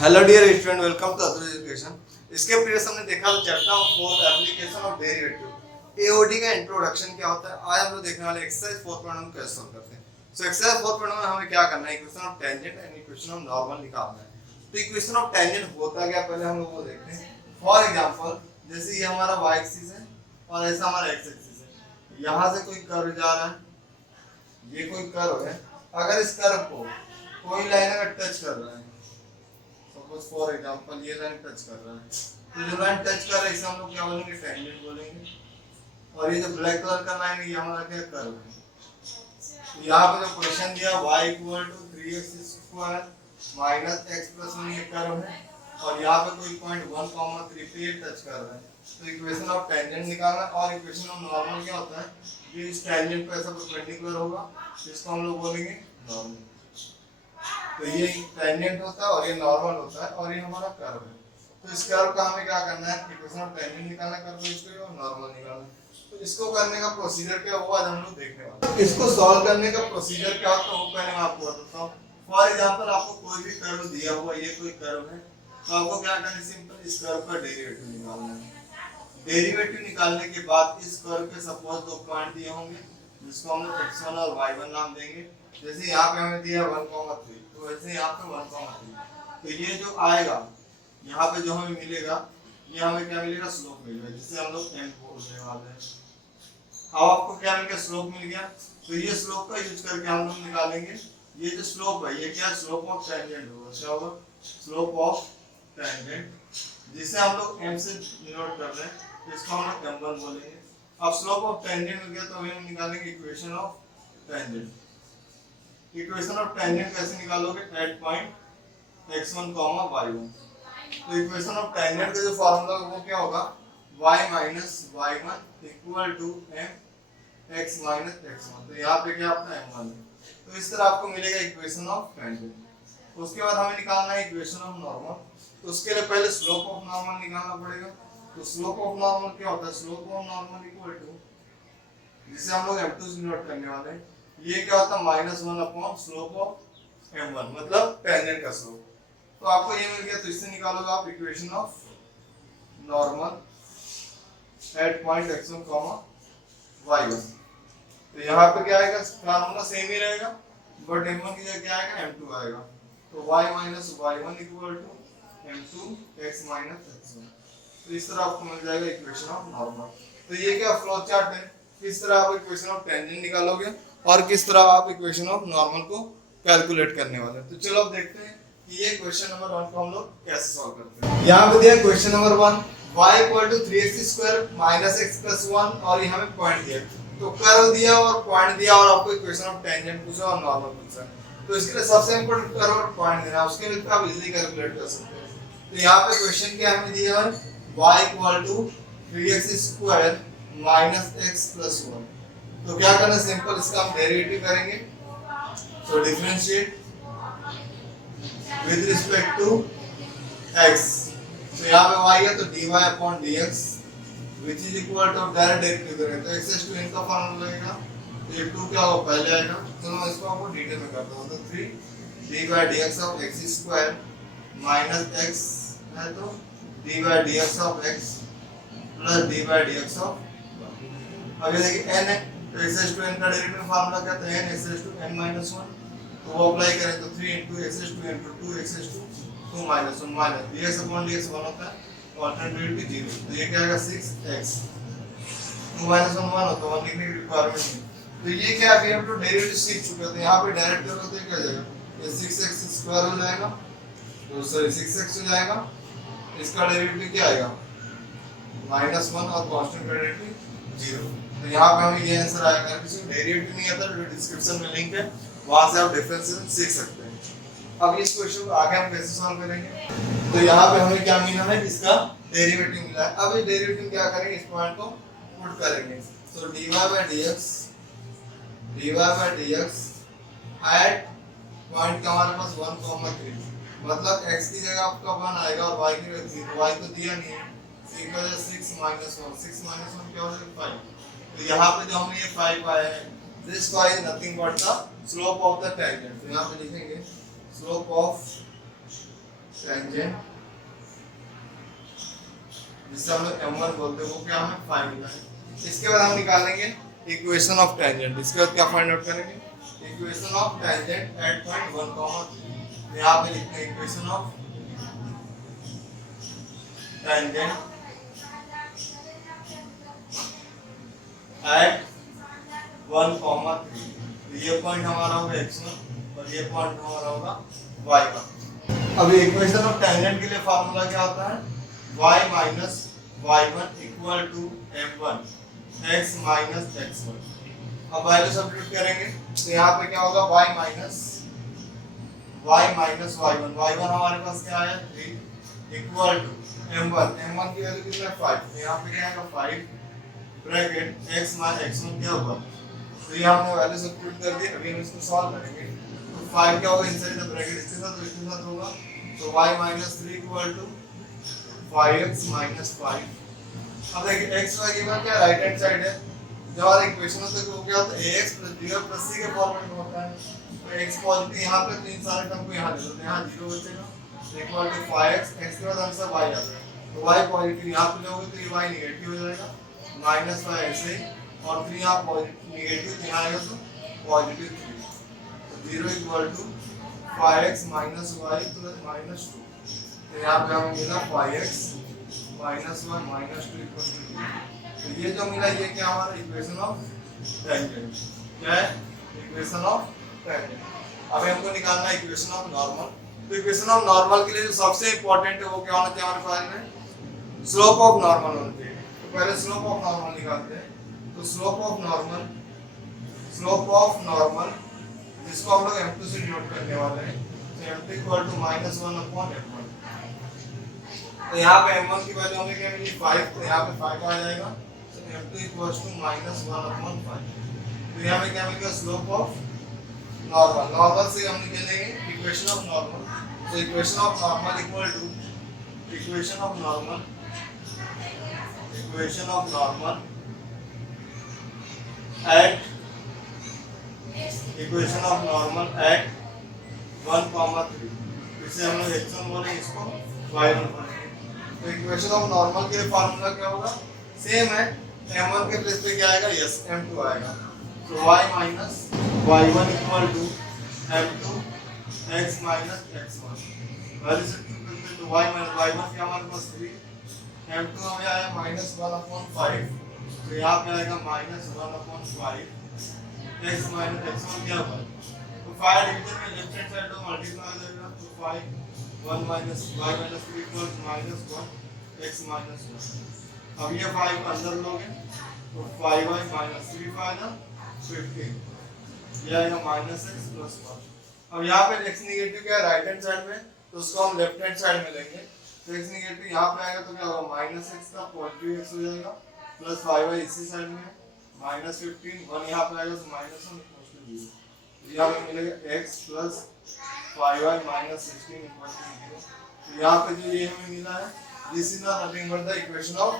Hello dear student, welcome to other education. इसके previous हमने देखा chapter for application of derivative AOD का introduction क्या होता है। आज हम लोग देखने वाले एक्सरसाइज 4.1 कैसे सॉल्व करते हैं। सो एक्सरसाइज 4.1 में हमें क्या करना है, equation of tangent and equation of normal निकालना है। तो इक्वेशन ऑफ टेंजेंट होता क्या, पहले हम लोग वो देखते हैं। फॉर एग्जांपल जैसे ये हमारा y एक्सिस है और ऐसा हमारा x एक्सिस है। यहां से कोई कर्व जा रहा है, ये कोई कर्व है। अगर इस कर्व को कोई लाइन अगर टच कर रहा है, सपोज फॉर एग्जांपल ये लाइन टच कर रहा है, तो जो लाइन टच कर रहा है इसे हम लोग क्या बोलेंगे, टेंजेंट बोलेंगे। और ये जो ब्लैक कलर का लाइन है ये हमारा क्या कर्व है। तो यहाँ पे जो क्वेश्चन दिया y equal to 3x square minus x plus 1 ये कर्व है और यहाँ पे कोई पॉइंट 1,3 पे टच कर रहा है। तो इक्वेशन ऑफ टेंजेंट निकालना। और इक्वेशन ऑफ नॉर्मल क्या होता है, ये इस टेंजेंट पे ऐसा परपेंडिकुलर होगा, इसको हम लोग बोलेंगे नॉर्मल। तो ये टेंजेंट होता है और ये नॉर्मल होता है और ये हमारा कर्व है। तो इस कर्व का हमें क्या करना है, इक्वेशन ऑफ टेंजेंट निकालना, कर्व इसको और नॉर्मल निकालना। तो इसको करने का प्रोसीजर क्या हुआ आज हम लोग देखने वाले हैं। इसको सॉल्व करने का प्रोसीजर क्या होता है वो पहले मैं आपको बताता हूँ। फॉर एग्जांपल आपको कोई भी कर्व दिया हुआ, ये कोई कर्व है, तो आपको क्या करना है, सिंपल इस कर्व का डेरिवेटिव निकालना है। डेरिवेटिव निकालने के बाद इस कर्व के सपोज दो पॉइंट दिए होंगे जिसको हम लोग x1 और y1 नाम देंगे। जैसे यहाँ पे हमें दिया 1,3, तो वैसे यहाँ पे 1,3। तो ये जो आएगा यहाँ पे जो हमें मिलेगा, ये हमें क्या मिलेगा, स्लोप मिलेगा, जिसे हम लोग m बोलने वाले हैं। अब आपको क्या मिल गया, स्लोप मिल गया। तो ये स्लोप का यूज करके हम लोग निकालेंगे ये जो स्लोप है, ये क्या स्लोप ऑफ टेंजेंट होगा। क्या होगा, स्लोप ऑफ टेंजेंट, जिसे हम लोग m से डिनोट कर रहे हैं, इसको हम लोग m1 बोलेंगे। अब स्लोप ऑफ टेंजेंट हो गया तो हम निकालेंगे equation of tangent. Equation of tangent कैसे निकालोगे, एट पॉइंट x1, y1। तो इक्वेशन ऑफ टेंजेंट का जो फार्मूला है वो क्या होगा, y minus y1 equal to m x minus x1। तो यहाँ पे क्या आपका m1 है। तो इस तरह आपको मिलेगा इक्वेशन ऑफ टेंजेंट। उसके बाद हमें निकालना है इक्वेशन ऑफ नॉर्मल। तो उसके लिए पहले स्लोप ऑफ नॉर्मल निकालना पड़ेगा। तो स्लोप ऑफ नॉर्मल क्या होता है, slope of normal equal to, जिसे हम लोग m2 से डिनोट करने वाले हैं, ये क्या होता है, -1 अपॉन स्लोप ऑफ m1, मतलब टेंजेंट का स्लोप। तो आपको ये मिल गया। तो इससे निकालोगे आप equation of normal eight point x1, y1। तो यहाँ पे क्या आएगा, फार्मूला सेम ही रहेगा, बट m1 की जगह क्या आएगा, m2 आएगा। तो y minus y1 equal to m2 x minus x1। तो इस तरह आपको मिल जाएगा इक्वेशन ऑफ नॉर्मल। तो ये क्या फ्लो चार्ट है, किस तरह आप इक्वेशन ऑफ टेंजेंट निकालोगे और किस तरह आप इक्वेशन ऑफ नॉर्मल को कैलकुलेट करने वाले हैं। तो चलो अब देखते हैं कि ये क्वेश्चन नंबर 1 को हम लोग कैसे सॉल्व करते हैं। यहाँ पे दिया question number 1, y equal to 3x square minus x plus 1 और ये हमें पॉइंट दिया। तो कर्व दिया और पॉइंट दिया और आपको इक्वेशन ऑफ टेंजेंट पूछा और नॉर्मल पूछा। तो इसके लिए सबसे इंपॉर्टेंट कर्व और पॉइंट देना है, उसके लिए आप इजीली कैलकुलेट कर सकते हैं। तो यहाँ पे क्वेश्चन क्या हमें दिया है, y equal to 3x square minus x plus 1। तो क्या करना है, सिंपल इसका हम डेरिवेटिव करेंगे। तो differentiate with respect to x। तो यहाँ पे y है तो dy upon dx which is equal to direct derivative करेंगे तो x to n का फॉर्मूला लगेगा। तो ये 2 क्या होगा, पहले आएगा। तो मैं इसको आपको डिटेल में करता हूँ। तो 3 dy dx of x square minus x है तो dy dx of x plus dy dx of. अब ये देखिए n है तो x to n का डेरिवेटिव फार्मूला क्या था, n x to n minus 1। तो वो अप्लाई करें तो 3 into x to n to 2x to 2 minus 1 minus dx upon dx 1 होता है, अल्टरनेटिव 0। तो ये क्या आएगा 6x 2 minus 1 1 होता है, 1 लिखने की रिक्वायरमेंट नहीं। तो ये क्या अभी हम लोग डेरिवेटिव सीख चुके हैं। तो यहाँ पे डायरेक्ट करोगे तो क्या हो जाएगा, ये 6x स्क्वायर हो जाएगा, तो सॉरी 6x हो जाएगा। इसका डेरिवेटिव क्या आएगा, -1 और कांस्टेंट का डेरिवेटिव 0। तो यहाँ पे हमें ये आंसर आएगा। किसी डेरिवेटिव नहीं आता तो डिस्क्रिप्शन में लिंक है, वहां से आप डिफरेंशियल सीख सकते हैं। अब इस क्वेश्चन को आगे हम कैसे सॉल्व करेंगे। तो यहाँ पे हमें क्या मिला है, इसका डेरिवेटिव मिला है। अब इस डेरिवेटिव क्या करेंगे, इस पॉइंट को पुट करेंगे। तो dy by dx at point का हमारे पास 1,3, मतलब x की जगह आपका 1 आएगा और y की जगह 0। y तो दिया नहीं है, तो इक्वल है 6 minus 1। 6 minus 1 क्या हो जाएगा, 5। तो यहाँ पे जो हमने ये 5 आया है, this y is nothing but the slope of the tangent। तो यहाँ पे लिखेंगे slope of टेंजेंट जिससे हम लोग m1 बोलते हैं वो क्या हमें फाइंड करना है। इसके बाद हम निकालेंगे इक्वेशन ऑफ टेंजेंट। इसके बाद क्या फाइंड आउट करेंगे, equation of tangent at point 1, यहाँ पे लिखते हैं इक्वेशन ऑफ टेंजेंट एट 1, 3। तो ये पॉइंट हमारा होगा x1 और ये पॉइंट हमारा होगा y1। अब इक्वेशन ऑफ टेंजेंट के लिए फार्मूला क्या होता है, y minus y1 equal to m1 x minus x1। अब वैल्यू सब्स्टिट्यूट करेंगे तो यहाँ पे क्या होगा y माइनस y1, y1 हमारे पास क्या आया 3 इक्वल टू m1 की वैल्यू कितना है 5, तो यहाँ पे क्या आएगा 5 ब्रैकेट x माइनस x1 क्या होगा, तो ये हमने वैल्यू सब्स्टिट्यूट कर दी। अभी हम इसको सॉल्व करेंगे तो 5 क्या होगा इनसाइड द ब्रैकेट इसके साथ तो इसके साथ होगा, तो y minus 3 equal to 5x minus 5। अब देखिए x y की बात क्या राइट हैंड साइड है, जब हमारा इक्वेशन होता है तो क्या होता है ax plus b plus c के फॉर्म में होता है, तो x पॉजिटिव यहाँ पे तो इन सारे टर्म को यहाँ ले लो तो यहाँ 0 बचेगा इक्वल टू 5x, x के बाद आंसर y आता है तो y पॉजिटिव यहाँ पे लोगे तो ये y नेगेटिव हो जाएगा माइनस 5 ऐसे ही, और 3 यहाँ पॉजिटिव नेगेटिव यहाँ आएगा तो पॉजिटिव 3, तो 0 equal to 5x minus y plus minus 2। तो यहाँ पे हमें मिला 5x minus 1 minus 2 equal to 0। तो ये जो मिला ये क्या हमारा इक्वेशन ऑफ टेंजेंट, क्या है इक्वेशन ऑफ टेंजेंट। अब हमको निकालना है इक्वेशन ऑफ नॉर्मल। तो इक्वेशन ऑफ नॉर्मल के लिए जो सबसे इंपॉर्टेंट है वो क्या होना चाहिए हमारे पास में, स्लोप ऑफ नॉर्मल होना चाहिए। तो पहले स्लोप ऑफ नॉर्मल निकालते हैं। तो स्लोप ऑफ नॉर्मल जिसको हम लोग m2 से डिनोट करने वाले हैं, तो m2 equal to -1 upon m1। तो यहाँ पे m1 की वैल्यू हमें क्या मिली 5, तो यहाँ पे 5 आ जाएगा, तो m2 इक्वल टू -1 अपॉन 5। तो यहाँ पे क्या मिलेगा स्लोप ऑफ नॉर्मल। नॉर्मल से हम निकालेंगे इक्वेशन ऑफ नॉर्मल। तो equation of normal equal to equation of normal at equation of normal at 1, 3। इसे हम लोग x1 बोलेंगे, इसको y1 बोलेंगे। तो इक्वेशन ऑफ नॉर्मल के लिए फार्मूला क्या होगा, सेम है, m1 के प्लेस पे क्या आएगा यस m2 आएगा। तो y minus y1 equal to m2 x minus x1। Value से तो y माइनस y1 क्या हमारे पास 3, m2 हमें आया -1/5, तो यहाँ पे आएगा -1/5 x माइनस x1 क्या होगा, तो 5 डिवीजन में लेफ्ट हैंड साइड को मल्टीप्लाई हो जाएगा, तो 5 1 minus y minus 3 equals -1 x minus 1। अब ये 5 अंदर लोगे तो 5y माइनस 3 फाइनल 15, ये आएगा -x प्लस 1। अब यहाँ पे x नेगेटिव क्या है राइट हैंड साइड में, तो उसको हम लेफ्ट हैंड साइड में लेंगे। तो x नेगेटिव यहाँ पे आएगा तो क्या होगा -x का पॉजिटिव x हो जाएगा, प्लस 5y इसी साइड में है -15, 1 यहाँ पे आएगा तो -1 इक्वल्स टू 0। तो यहाँ पे मिलेगा x plus 5y minus 16 equals to 0। तो यहाँ पे जो ये हमें मिला है this is nothing but the equation of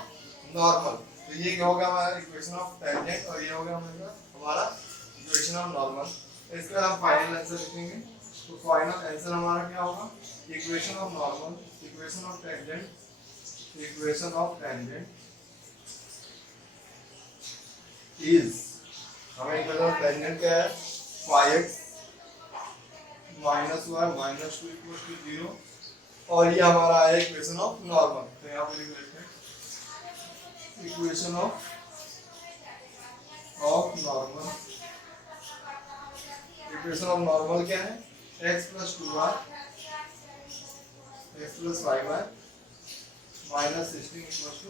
normal. तो ये क्या होगा हमारा इक्वेशन ऑफ टेंजेंट और ये होगा हमारा इक्वेशन ऑफ नॉर्मल। इसके बाद हम फाइनल आंसर लिखेंगे। तो फाइनल आंसर हमारा क्या होगा, equation of normal equation of tangent is, हमें इक्वेशन ऑफ टेंजेंट क्या है 5x minus 1 minus 2 equals to 0, और ये हमारा है इक्वेशन ऑफ नॉर्मल। तो यहाँ पे लिख लेते हैं equation of normal. Equation of normal क्या है, x plus 2y x plus 5y minus 16 equals to